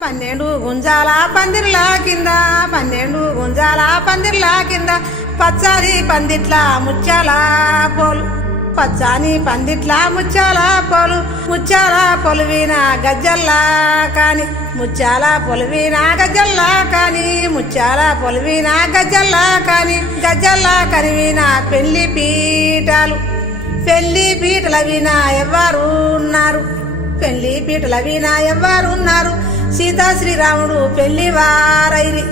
12 గుంజాల పందిర్ల కింద 12 గుంజాల పందిర్ల కింద పచ్చని పందిట్ల ముచ్చాల పోలు పచ్చని పందిట్ల ముచ్చాల పోలు ముచ్చాల పొలివిన గజ్జల్లా కాని ముచ్చాల పొలివిన గజ్జల్లా కాని ముచ్చాల పొలివిన గజ్జల్లా కాని గజ్జల్లా కనివిన పెళ్లి పీటలు వినా ఎవరు ఉన్నారు పెళ్లి పీటల వినా ఎవరున్నారు సీతా శ్రీరాముడు పెళ్లి వారైరి